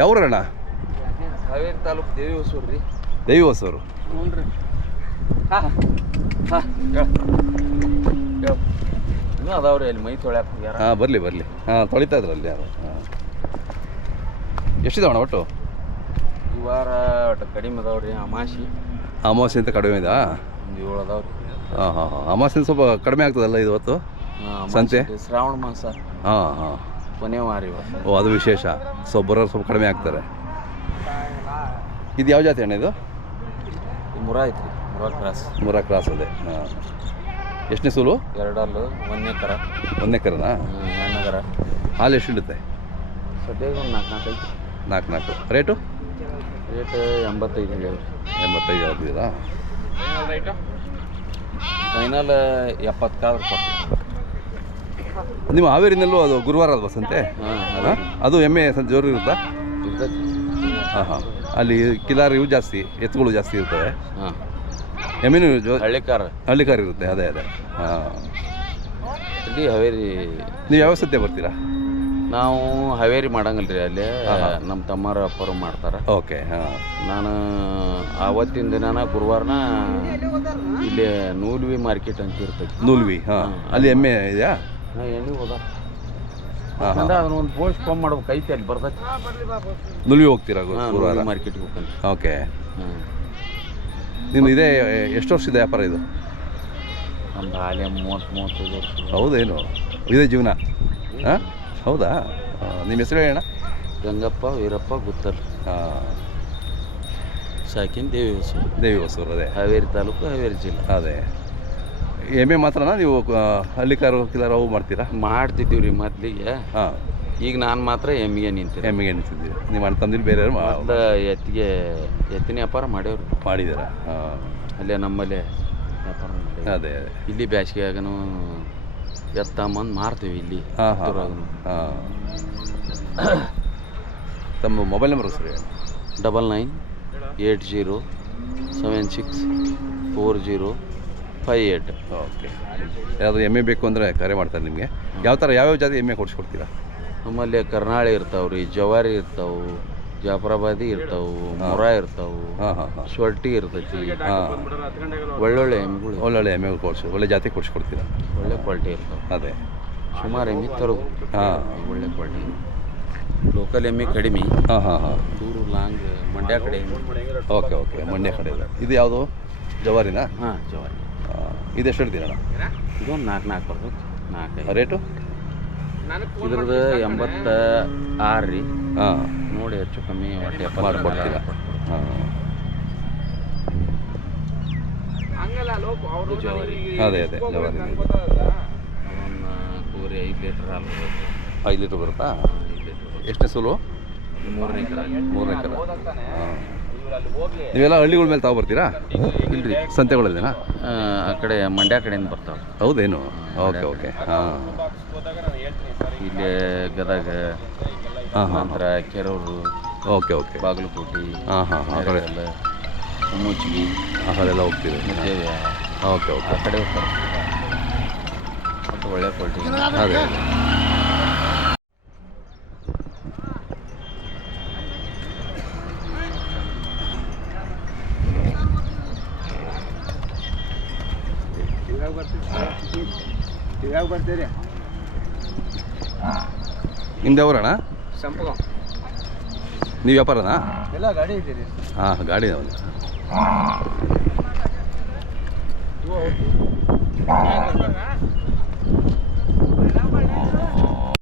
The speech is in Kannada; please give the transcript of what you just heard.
ಯಾವ್ರಣ್ಣ ಹಾವೇರಿ ತಾಲೂಕು ದೇವಿ ಹೊಸೂರು ರೀ. ದೇವಿ ಹೊಸೂರು ಹ್ಞೂ ರೀ. ಹಾಂ ಹಾಂ ಇನ್ನೂ ಅದಾವ್ರಿ ಅಲ್ಲಿ ಮೈ ತೊಳ್ಯಾಕ ಹೋಗ್ಯಾರ. ಹಾಂ ಬರಲಿ ಬರಲಿ. ಹಾಂ ತೊಳಿತಾ ಇದ್ರಲ್ಲಿ ಯಾರು? ಹಾಂ. ಎಷ್ಟಿದಾವಣ್ಣ ಒಟ್ಟು? ಈ ವಾರ ಒಟ್ಟು ಕಡಿಮೆ ಅದಾವ್ರಿ ಅಮಾಸಿ. ಅಮಾವಾಸ್ಯೆ ಅಂತ ಕಡಿಮೆ ಇದಾ ಒಂದು ಏಳು ಅದಾವ್ರಿ ಹಾಂ ಹಾಂ ಹಾಂ. ಅಮಾವಾಸ್ಯೆ ಸ್ವಲ್ಪ ಕಡಿಮೆ ಆಗ್ತದಲ್ಲ ಇವತ್ತು ಹಾ, ಅಮಾಸಿ ಸಂತೆ? ಶ್ರಾವಣ ಮಾಸ. ಹಾಂ ಹಾಂ. ಕೊನೆ ವಾರಿ ಓ ಅದು ವಿಶೇಷ. ಸೊ ಬರೋರು ಸ್ವಲ್ಪ ಕಡಿಮೆ ಆಗ್ತಾರೆ. ಇದು ಯಾವ ಜಾತಿ ಅಣ್ಣ ಇದು? ಮುರ ಐತ್ರಿ ಮುರ ಕ್ರಾಸ್. ಮುರಾ ಕ್ರಾಸ್ ಅದೇ. ಹಾಂ. ಎಷ್ಟನೇ ಸೂಲು? ಎರಡಲ್ಲು ಒಂದನೇ ಕರ. ಒಂದನೇ ಕರನಾ? ಹೆಣ್ಣಗರ ಹಾಲು ಎಷ್ಟು ಇಡುತ್ತೆ ಸದ್ಯಕ್ಕೆ ಒಂದು ನಾಲ್ಕು ನಾಲ್ಕು ಐತಿ. ನಾಲ್ಕು ನಾಲ್ಕು. ರೇಟು? ರೇಟ್ ಎಂಬತ್ತೈದು ಹೇಳಿ ಎಂಬತ್ತೈದು ಹೇಳ್ತಿದ್ದೀರಾ? ಫೈನಲ್ ಎಪ್ಪತ್ತು ಕಾದ್ರೆ ಕೊಟ್ಟು ನಿಮ್ಮ ಹಾವೇರಿನಲ್ಲೂ ಅದು ಗುರುವಾರ ಅಲ್ವಾ ಸಂತೆ? ಹಾಂ ಅದು ಎಮ್ಮೆ ಸಂತೆ ಜೋರು ಇರುತ್ತಾ? ಹಾಂ ಹಾಂ. ಅಲ್ಲಿ ಕಿಲಾರಿ ಇವು ಜಾಸ್ತಿ ಎತ್ತುಗಳು ಜಾಸ್ತಿ ಇರ್ತವೆ. ಹಾಂ. ಎಮ್ಮೆನೂ ಜೋ ಹಳ್ಳಿ ಕಾರ ಹಳ್ಳಿಕಾರ್ ಇರುತ್ತೆ ಅದೇ ಅದೇ. ಹಾಂ. ಇಲ್ಲಿ ಹಾವೇರಿ ನೀವು ಯಾವ ಸತ್ಯ ಬರ್ತೀರಾ? ನಾವು ಹಾವೇರಿ ಮಾಡಂಗಿಲ್ಲ ರೀ ಅಲ್ಲಿ. ನಮ್ಮ ತಮ್ಮರ ಅಪ್ಪರು ಮಾಡ್ತಾರೆ. ಓಕೆ ಹಾಂ. ನಾನು ಆವತ್ತಿನ ದಿನಾನ ಗುರುವಾರನ ಇಲ್ಲಿ ನೂಲ್ವಿ ಮಾರ್ಕೆಟ್ ಅಂತ ಇರ್ತೈತಿ ನೂಲ್ವಿ ಹಾಂ. ಅಲ್ಲಿ ಎಮ್ಮೆ ಇದೆಯಾ? ಎಣ್ಣೆ ಹೋದ? ಹಾಂ ಅದನ್ನ ಒಂದು ಪೋಸ್ಟ್ ಫೋನ್ ಮಾಡ್ಬೇಕು ಐತೆ ಅಲ್ಲಿ ಬರ್ತೈತಿ. ನೂಲ್ವಿ ಹೋಗ್ತೀರಾ ಗು- ಗುರುವಾರ? ಮಾರ್ಕೆಟ್ಗೆ ಹೋಗ್ತಾನೆ. ಓಕೆ. ಹ್ಞೂ ನೀನು ಇದೇ ಎಷ್ಟು ವರ್ಷದ ವ್ಯಾಪಾರ ಇದು? ನಮ್ದು ಹಾಲಿ ಮೂವತ್ತು ಮೂವತ್ತೈದು ವರ್ಷ. ಹೌದೇನು? ಇದೇ ಜೀವನ? ಹಾಂ? ಹೌದಾ? ಆ, ನಿಮ್ಮ ಹೆಸರು ಹೇಳೋಣ ಗಂಗಪ್ಪ ವೀರಪ್ಪ ಗುತ್ತಲ್ ಸಾಕಿನ ದೇವಿ ಹೊಸೂರು ದೇವಿ ಹೊಸೂರು ಅದೇ ಹಾವೇರಿ ತಾಲೂಕು ಹಾವೇರಿ ಜಿಲ್ಲೆ. ಅದೇ. ಎಮ್ಮೆ ಮಾತ್ರನಾ ನೀವು ಆ, ಹಳ್ಳಿಕಾರು ಕಿಲಾರ ಅವು ಮಾಡ್ತೀರಾ? ಮಾಡ್ತಿದ್ದೀವಿ ರೀ ಮೊದಲಿಗೆ. ಹಾಂ. ಈಗ ನಾನು ಮಾತ್ರ ಎಮ್ಮಿಗೆ ನಿಂತೀನಿ ಎಮ್ಮಿಗೆ ನಿಂತಿದ್ದೀರಿ. ನಿಮ್ಮ ಅಣ್ಣ ತಂದಿಲ್ಲ ಬೇರೆ ಎತ್ತಿಗೆ ಎತ್ತಿನ ವ್ಯಾಪಾರ ಮಾಡ್ಯವ್ರಿ ಮಾಡಿದ್ದೀರಾ? ಹಾಂ. ಅಲ್ಲೇ ನಮ್ಮಲ್ಲೇ ವ್ಯಾಪಾರ ಮಾಡಿ ಅದೇ ಅದೇ. ಇಲ್ಲಿ ಬ್ಯಾಸ್ಗೆಯಾಗನು ಎತ್ತಂಬಂದು ಮಾರ್ತೀವಿ ಇಲ್ಲಿ. ಹಾಂ ಹಾಂ ಹಾಂ. ತಮ್ಮ mobile number sir double nine eight zero seven six four zero five eight. Okay. ಯಾವುದು ಎಮ್ಮೆ ಬೇಕು ಅಂದರೆ ಕರೆ ಮಾಡ್ತಾರೆ ನಿಮಗೆ. ಯಾವ ಥರ ಯಾವ್ಯಾವ ಜಾತಿ ಎಮ್ಮೆ ಕೊಡಿಸ್ಕೊಡ್ತೀರಾ? ನಮ್ಮಲ್ಲಿ ಕರ್ನಾಳಿ ಇರ್ತಾವೆ ರೀ ಜವಾರಿ ಇರ್ತಾವೆ ಜಾಫರಾಬಾದಿ ಇರ್ತಾವು ಮೊರ ಇರ್ತಾವು ಹಾಂ ಶೊರ್ಟಿ ಇರ್ತೈತಿ. ಹಾಂ. ಒಳ್ಳೊಳ್ಳೆ ಎಮ್ಮೆಗಳು. ಒಳ್ಳೊಳ್ಳೆ ಎಮ್ಮೆಗಳು ಕೊಡಿಸಿ. ಒಳ್ಳೆ ಜಾತಿ ಕೊಡಿಸ್ಕೊಡ್ತೀರಾ? ಒಳ್ಳೆ ಕ್ವಾಲಿಟಿ ಇರ್ತಾವೆ. ಅದೇ. ಸುಮಾರು ಎಮ್ಮೆ ತರೋದು. ಹಾಂ. ಒಳ್ಳೆ ಕ್ವಾಲಿಟಿ. ಲೋಕಲ್ ಎಮ್ಮೆ ಕಡಿಮೆ. ಹಾಂ ಹಾಂ ಹಾಂ. ದೂರು ಲಾಂಗ್ ಮಂಡ್ಯ ಕಡೆ ಓಕೆ ಓಕೆ. ಮಂಡ್ಯ ಕಡೆ ಇದು ಯಾವುದು? ಜವಾರಿನಾ? ಹಾಂ ಜವಾರಿ. ಇದು ಎಷ್ಟು ಇದು ಇದೊಂದು ನಾಲ್ಕು ನಾಲ್ಕು ಬರ್ತದೆ. ನಾಲ್ಕು ರೇಟು? ಇದ್ರದ್ದು ಎಂಬತ್ತ ಆರು ರೀ. ಹಾಂ. ನೋಡಿ ಹೆಚ್ಚು ಕಮ್ಮಿ ಹೊಟ್ಟೆ ಮಾಡಿಕೊಡ್ತೀರ ಹಾಂ. ಅದೇ ಅದೇ ಜವಾರಿ ಕೂರಿ ಐದು ಲೀಟ್ರ್ ಹಾಲು ಬರುತ್ತೆ. ಐದು ಲೀಟ್ರ್ ಬರುತ್ತಾ? ಎಷ್ಟು ಎಷ್ಟನೇ ಸೂಲು? ಮೂರನೇ ಕರ. ಮೂರನೇ ಕರ. ಹಾಂ. ನೀವೆಲ್ಲ ಹಳ್ಳಿಗಳ ಮೇಲೆ ತಗೊಬರ್ತೀರಾ ಇಲ್ರಿ ಸಂತೆಗಳಲ್ಲೇನಾ? ಆ ಕಡೆ ಮಂಡ್ಯ ಕಡೆಯಿಂದ ಬರ್ತಾವೆ ಹೌದೇನು? Okay okay. ಹಾಂ. ಇಲ್ಲಿ ಗದಗ ಹಾಂ ಹಾಂ ನಂತರ ಕೆರೂರು ಓಕೆ ಓಕೆ. ಬಾಗಲಕೋಟೆ ಹಾಂ ಹಾಂ ಆ ಕಡೆ. ಎಲ್ಲ ಮುಚ್ಚಿ ಆ ಕಡೆ ಎಲ್ಲ ಹೋಗ್ತೀವಿ ಓಕೆ ಓಕೆ. ಆ ಓಕೆ ಕಡೆ ಹೋಗ್ತಾರೆ. ಮತ್ತು ಒಳ್ಳೆ ಕ್ವಾಲಿಟಿ ಅದೇ. ಅದೇ ನಿಮ್ದು ಯಾವ್ರಣ್ಣ ಸಂಪಗ ನೀವು ವ್ಯಾಪಾರನಾ? ಎಲ್ಲ ಗಾಡಿ ಇದ್ದೀರಿ. ಹಾಂ ಗಾಡಿ ಒಂದು.